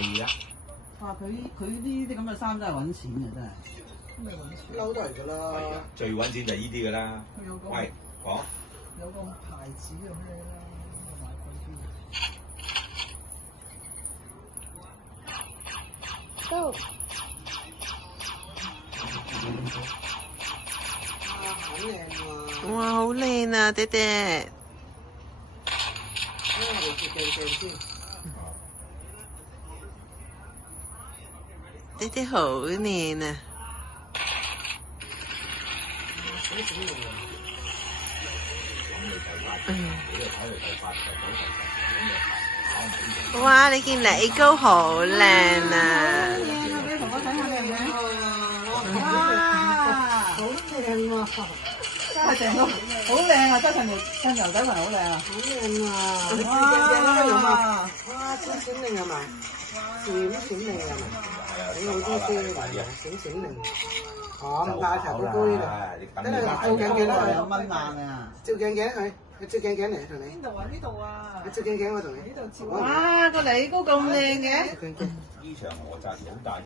係啦。哇！佢呢啲咁嘅衫真係揾錢嘅真係。咩揾錢？褸都係㗎係啦。啊，最揾錢就係呢啲㗎啦。佢有個喂，講。有個牌子嘅咩啦，我買過啲。Go！好靚喎！哇，好靚啊，爹爹！我哋接鏡先。爹爹好靚啊！閃閃亮亮。哇，你件禮高好靚啊！俾同我睇下靚唔靚？哇！好靚喎！真係成個好靚啊！真係牛仔裙好靚啊！好靚啊！你照鏡鏡啦，用啊！哇，閃閃亮係咪？閃閃亮係咪？你好啲先，閃閃亮。哦，咁大頭高呢度，跟住照鏡鏡啦，有蚊爛啊！照鏡鏡佢，照鏡鏡嚟同你。邊度啊？呢度啊！照鏡鏡我同你。呢度照。哇！個禮高咁靚嘅。照鏡鏡。呢場我紮好大。